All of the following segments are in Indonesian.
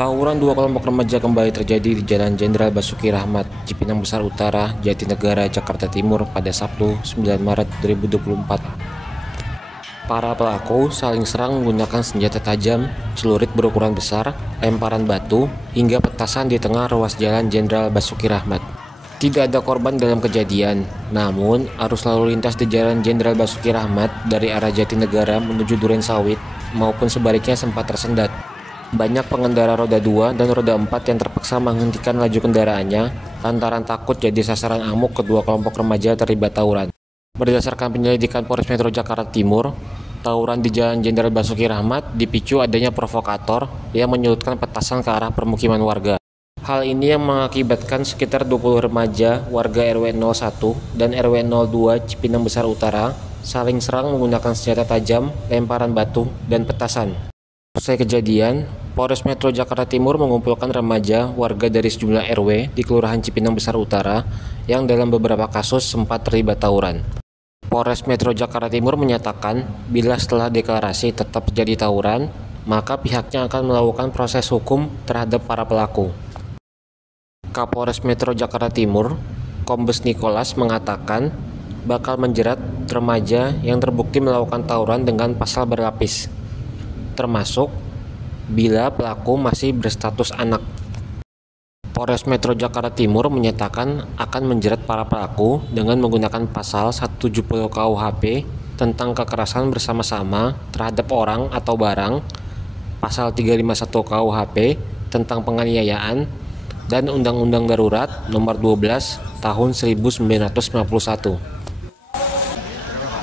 Tawuran dua kelompok remaja kembali terjadi di Jalan Jenderal Basuki Rahmat, Cipinang Besar Utara, Jatinegara, Jakarta Timur pada Sabtu 9 Maret 2024. Para pelaku saling serang menggunakan senjata tajam, celurit berukuran besar, lemparan batu, hingga petasan di tengah ruas Jalan Jenderal Basuki Rahmat. Tidak ada korban dalam kejadian, namun arus lalu lintas di Jalan Jenderal Basuki Rahmat dari arah Jatinegara menuju Durensawit maupun sebaliknya sempat tersendat. Banyak pengendara roda 2 dan roda 4 yang terpaksa menghentikan laju kendaraannya lantaran takut jadi sasaran amuk kedua kelompok remaja terlibat tawuran. Berdasarkan penyelidikan Polres Metro Jakarta Timur, tawuran di Jalan Jenderal Basuki Rahmat dipicu adanya provokator yang menyulutkan petasan ke arah permukiman warga. Hal ini yang mengakibatkan sekitar 20 remaja warga RW 01 dan RW 02 Cipinang Besar Utara saling serang menggunakan senjata tajam, lemparan batu, dan petasan. Usai kejadian, Polres Metro Jakarta Timur mengumpulkan remaja warga dari sejumlah RW di Kelurahan Cipinang Besar Utara yang dalam beberapa kasus sempat terlibat tawuran. Polres Metro Jakarta Timur menyatakan bila setelah deklarasi tetap terjadi tawuran, maka pihaknya akan melakukan proses hukum terhadap para pelaku. Kapolres Metro Jakarta Timur, Kombes Nicholas mengatakan bakal menjerat remaja yang terbukti melakukan tawuran dengan pasal berlapis, termasuk bila pelaku masih berstatus anak. Polres Metro Jakarta Timur menyatakan akan menjerat para pelaku dengan menggunakan pasal 170 KUHP tentang kekerasan bersama-sama terhadap orang atau barang, pasal 351 KUHP tentang penganiayaan, dan Undang-Undang Darurat Nomor 12 Tahun 1991.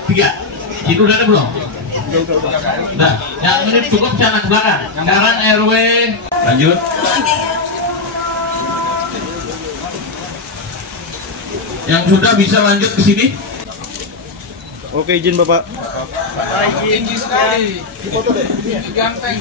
3. Itu udah ada belum? Nah, yang ini cukup jangan ke belakang. Sekarang RW lanjut. Yang sudah bisa lanjut ke sini. Oke, izin Bapak. Izin sekali. Dipoto deh. Ganteng.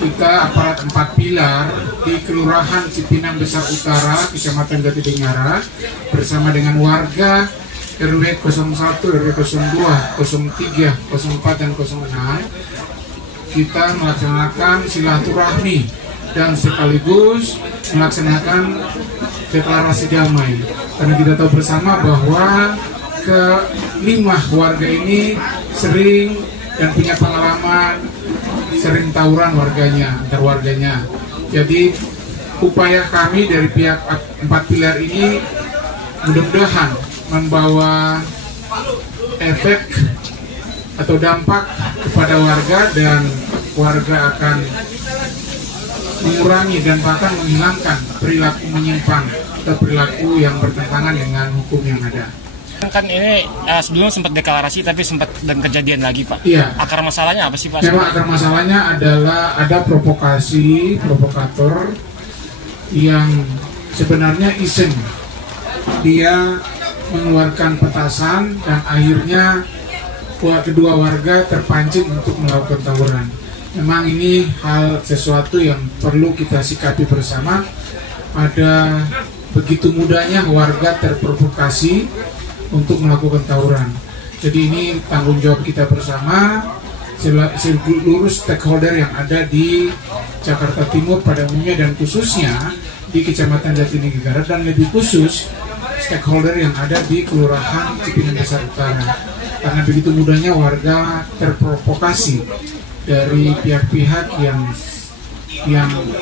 Kita aparat 4 pilar di Kelurahan Cipinang Besar Utara, Kecamatan Jatinegara, bersama dengan warga RW 01, RW 02, 03, 04, dan 06, kita melaksanakan silaturahmi dan sekaligus melaksanakan deklarasi damai. Karena kita tahu bersama bahwa kelima warga ini sering dan punya pengalaman sering tawuran antar warganya. Jadi upaya kami dari pihak 4 pilar ini mudah-mudahan membawa efek atau dampak kepada warga, dan warga akan mengurangi dan bahkan menghilangkan perilaku menyimpang atau perilaku yang bertentangan dengan hukum yang ada. Kan ini sebelumnya sempat deklarasi tapi sempat dan kejadian lagi, Pak. Iya. Akar masalahnya apa sih, Pak? Memang akar masalahnya adalah ada provokator yang sebenarnya iseng. Dia mengeluarkan petasan dan akhirnya kedua warga terpancing untuk melakukan tawuran. Memang ini hal sesuatu yang perlu kita sikapi bersama. Ada begitu mudahnya warga terprovokasi untuk melakukan tawuran. Jadi ini tanggung jawab kita bersama seluruh stakeholder yang ada di Jakarta Timur pada umumnya dan khususnya di Kecamatan Jatinegara, dan lebih khusus stakeholder yang ada di Kelurahan Cipinang Besar Utara. Karena begitu mudahnya warga terprovokasi dari pihak-pihak yang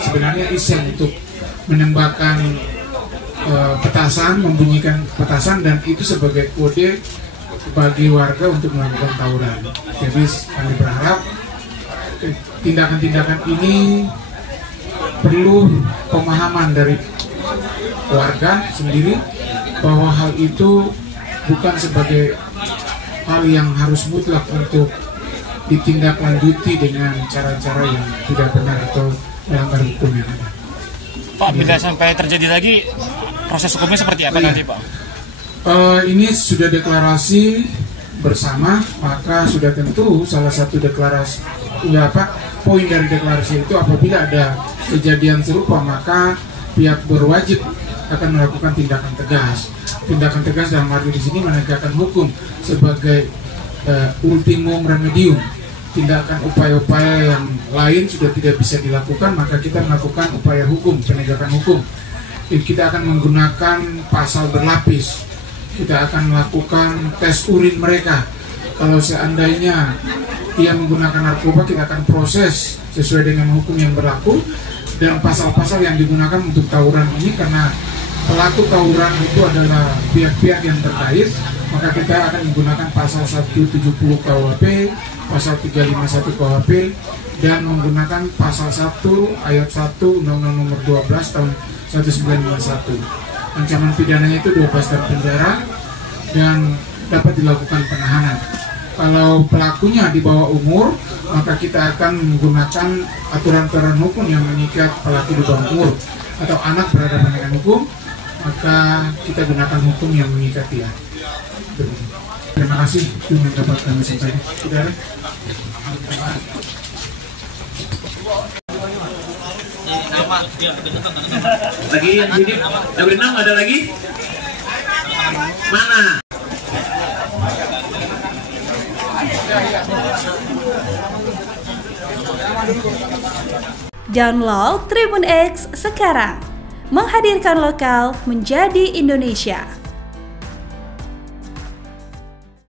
sebenarnya iseng untuk menembakkan petasan, membunyikan petasan, dan itu sebagai kode bagi warga untuk melakukan tawuran. Jadi kami berharap tindakan-tindakan ini perlu pemahaman dari warga sendiri bahwa hal itu bukan sebagai hal yang harus mutlak untuk ditindaklanjuti dengan cara-cara yang tidak benar atau melanggar hukum yang ada. Pak, bila sampai terjadi lagi, proses hukumnya seperti apa nanti, Pak? Ini sudah deklarasi bersama, maka sudah tentu salah satu deklarasi, poin dari deklarasi itu apabila ada kejadian serupa, maka pihak berwajib akan melakukan tindakan tegas. Tindakan tegas dalam arti di sini menegakkan hukum sebagai ultimum remedium tindakan upaya-upaya yang lain sudah tidak bisa dilakukan, maka kita melakukan upaya hukum, penegakan hukum. Kita akan menggunakan pasal berlapis. Kita akan melakukan tes urin mereka. Kalau seandainya dia menggunakan narkoba, kita akan proses sesuai dengan hukum yang berlaku. Dan pasal-pasal yang digunakan untuk tawuran ini, karena pelaku tawuran itu adalah pihak-pihak yang terkait, maka kita akan menggunakan pasal 170 KUHP, pasal 351 KUHP, dan menggunakan pasal 1 ayat 1 Undang-Undang Nomor 12 tahun 1951. Ancaman pidananya itu 12 tahun penjara dan dapat dilakukan penahanan. Kalau pelakunya di bawah umur, maka kita akan menggunakan aturan-aturan hukum yang mengikat pelaku di bawah umur atau anak berhadapan dengan hukum, maka kita gunakan hukum yang mengikat dia. Terima kasih, itu yang dapat kami sampaikan. Saudara. Lagi yang sini, yang berenang ada lagi? Mana? Download Tribun X sekarang, menghadirkan lokal menjadi Indonesia.